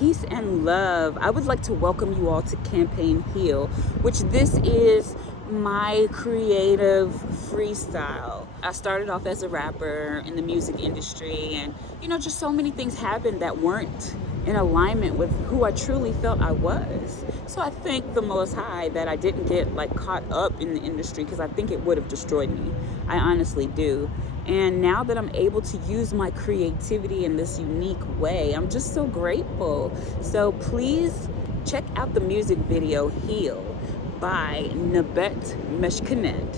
Peace and love. I would like to welcome you all to Campaign Heal, which this is my creative freestyle. I started off as a rapper in the music industry, and just so many things happened that weren't in alignment with who I truly felt I was. So I thank the Most High that I didn't get caught up in the industry, because I think it would have destroyed me. I honestly do. And now that I'm able to use my creativity in this unique way, I'm just so grateful. So please check out the music video Heal by Nabet Meshkanet,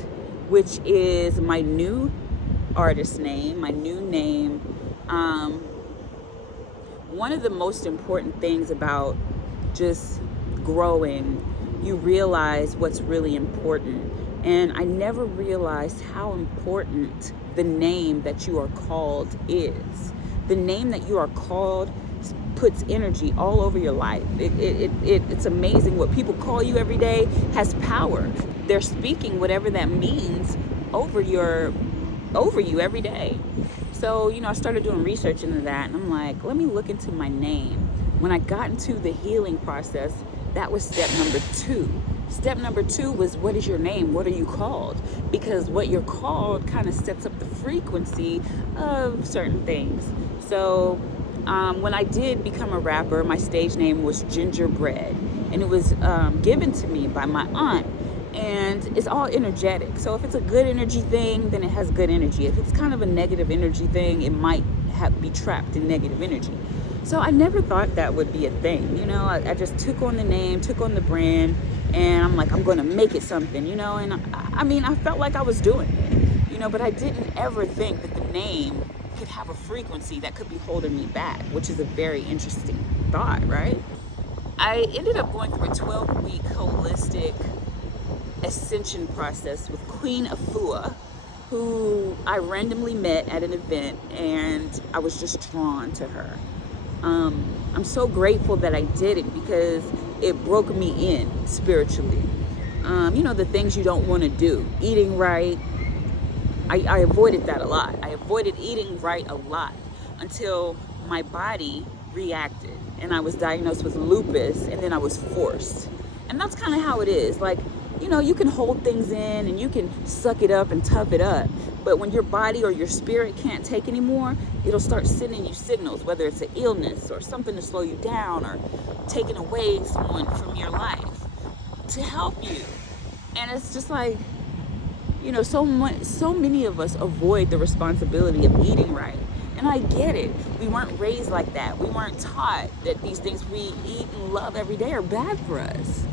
which is my new artist name, my new name. One of the most important things about just growing, you realize what's really important. And I never realized how important the name that you are called is. The name that you are called puts energy all over your life. It's amazing what people call you every day has power. They're speaking whatever that means over you every day. So, I started doing research into that, and I'm like, let me look into my name. When I got into the healing process, that was step number 2. Step number 2 was, what is your name? What are you called? Because what you're called kind of sets up the frequency of certain things. So when I did become a rapper, my stage name was Gingerbread, and it was given to me by my aunt. And it's all energetic. So if it's a good energy thing, then it has good energy. If it's kind of a negative energy thing, it might be trapped in negative energy. So I never thought that would be a thing. I just took on the name, took on the brand, and I'm like, I'm going to make it something, and I felt like I was doing it, but I didn't ever think that the name could have a frequency that could be holding me back, which is a very interesting thought, right? I ended up going through a 12-week holistic ascension process with Queen Afua, who I randomly met at an event, and I was just drawn to her. I'm so grateful that I did it, because it broke me in spiritually. The things you don't want to do, eating right, I avoided that a lot. I avoided eating right a lot until my body reacted, and I was diagnosed with lupus, and then I was forced. And that's kind of how it is. You can hold things in and you can suck it up and tough it up. But when your body or your spirit can't take anymore, it'll start sending you signals, whether it's an illness or something to slow you down or taking away someone from your life to help you. And it's just so many of us avoid the responsibility of eating right. And I get it. We weren't raised like that. We weren't taught that these things we eat and love every day are bad for us.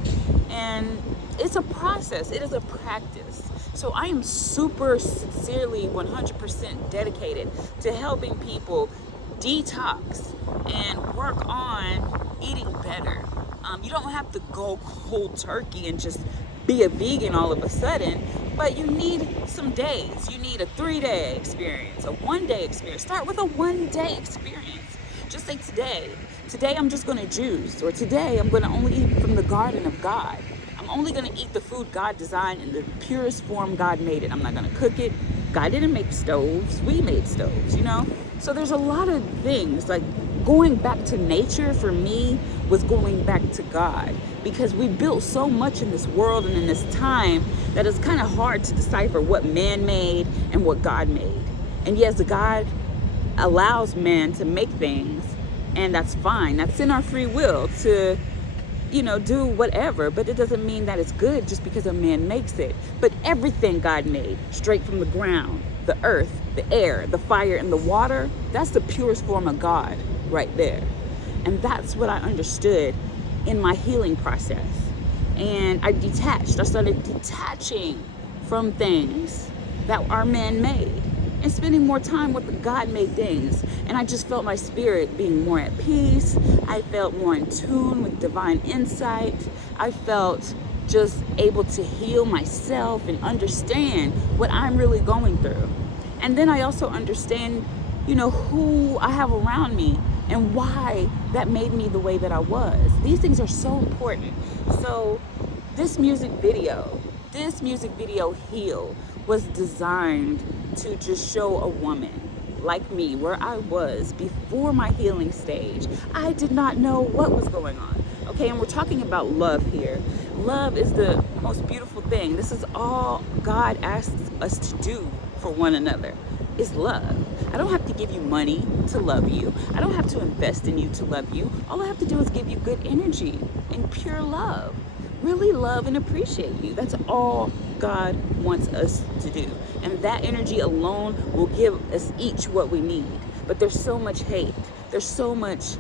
And it's a process. It is a practice. So I am super sincerely 100% dedicated to helping people detox and work on eating better. You don't have to go cold turkey and just be a vegan all of a sudden, but you need some days. You need a 3-day experience, a 1-day experience. Start with a 1-day experience. Just say today I'm just going to juice, or today I'm going to only eat from the garden of God. I'm only going to eat the food God designed in the purest form God made it. I'm not going to cook it. God didn't make stoves. We made stoves, So there's a lot of things, going back to nature for me was going back to God, because we built so much in this world and in this time that it's kind of hard to decipher what man made and what God made. And yes, God allows man to make things, and that's fine. That's in our free will to do whatever, but it doesn't mean that it's good just because a man makes it. But everything God made, straight from the ground, the earth, the air, the fire, and the water, that's the purest form of God right there. And that's what I understood in my healing process. And I started detaching from things that are man-made and spending more time with the God-made things. And I just felt my spirit being more at peace. I felt more in tune with divine insight. I felt just able to heal myself and understand what I'm really going through. And then I also understand, who I have around me and why that made me the way that I was. These things are so important. So this music video Heal, was designed to just show a woman like me, where I was before my healing stage, I did not know what was going on. Okay, and we're talking about love here. Love is the most beautiful thing. This is all God asks us to do for one another, is love. I don't have to give you money to love you. I don't have to invest in you to love you. All I have to do is give you good energy and pure love. Really love and appreciate you. That's all God wants us to do. And that energy alone will give us each what we need. But there's so much hate. There's so much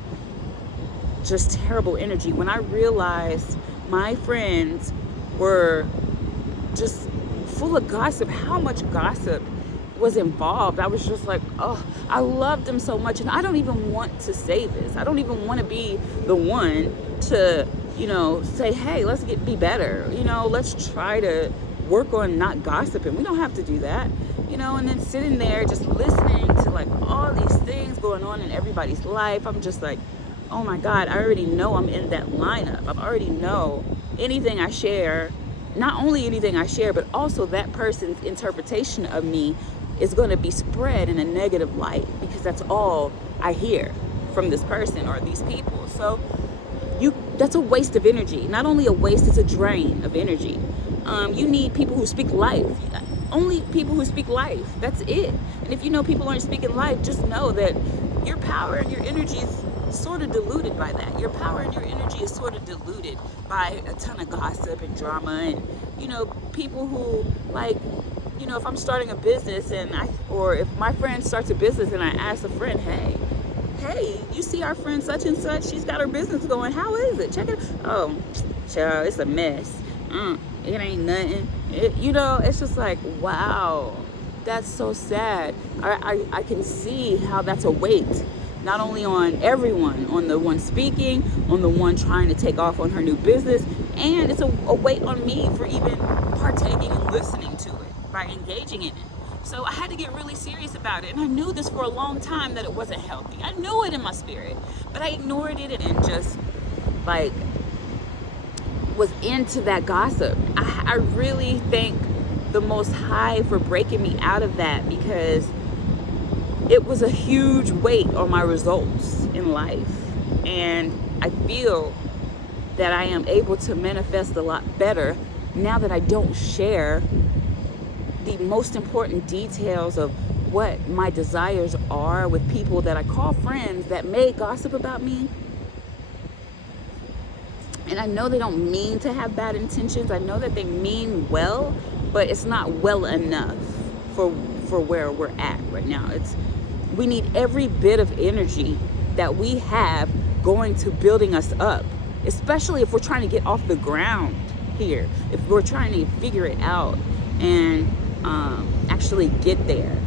just terrible energy. When I realized my friends were just full of gossip, how much gossip was involved, I was just like, oh, I loved them so much. And I don't even want to say this. I don't even want to be the one to, say, hey, let's be better. Let's try to work on not gossiping. We don't have to do that. And then sitting there just listening to like all these things going on in everybody's life. I'm just like, oh my God, I already know I'm in that lineup. I already know anything I share, not only anything I share, but also that person's interpretation of me is going to be spread in a negative light, because that's all I hear from this person or these people. So that's a waste of energy. Not only a waste, it's a drain of energy. You need people who speak life. Only people who speak life. That's it. And if people aren't speaking life, just know that your power and your energy is sort of diluted by that. Your power and your energy is sort of diluted by a ton of gossip and drama and, people who if I'm starting a business or if my friend starts a business and I ask a friend, hey, you see our friend such and such, she's got her business going. How is it? Check it. Oh, child, it's a mess. It ain't nothing. It's just like, wow, that's so sad. I can see how that's a weight, not only on everyone, on the one speaking, on the one trying to take off on her new business, and it's a weight on me for even partaking and listening to it, by engaging in it. So I had to get really serious about it. And I knew this for a long time, that it wasn't healthy. I knew it in my spirit, but I ignored it and just was into that gossip. I really thank the Most High for breaking me out of that, because it was a huge weight on my results in life. And I feel that I am able to manifest a lot better now that I don't share the most important details of what my desires are with people that I call friends that may gossip about me. And I know they don't mean to have bad intentions. I know that they mean well, but it's not well enough for where we're at right now. We need every bit of energy that we have going to building us up, especially if we're trying to get off the ground here, if we're trying to figure it out and actually get there.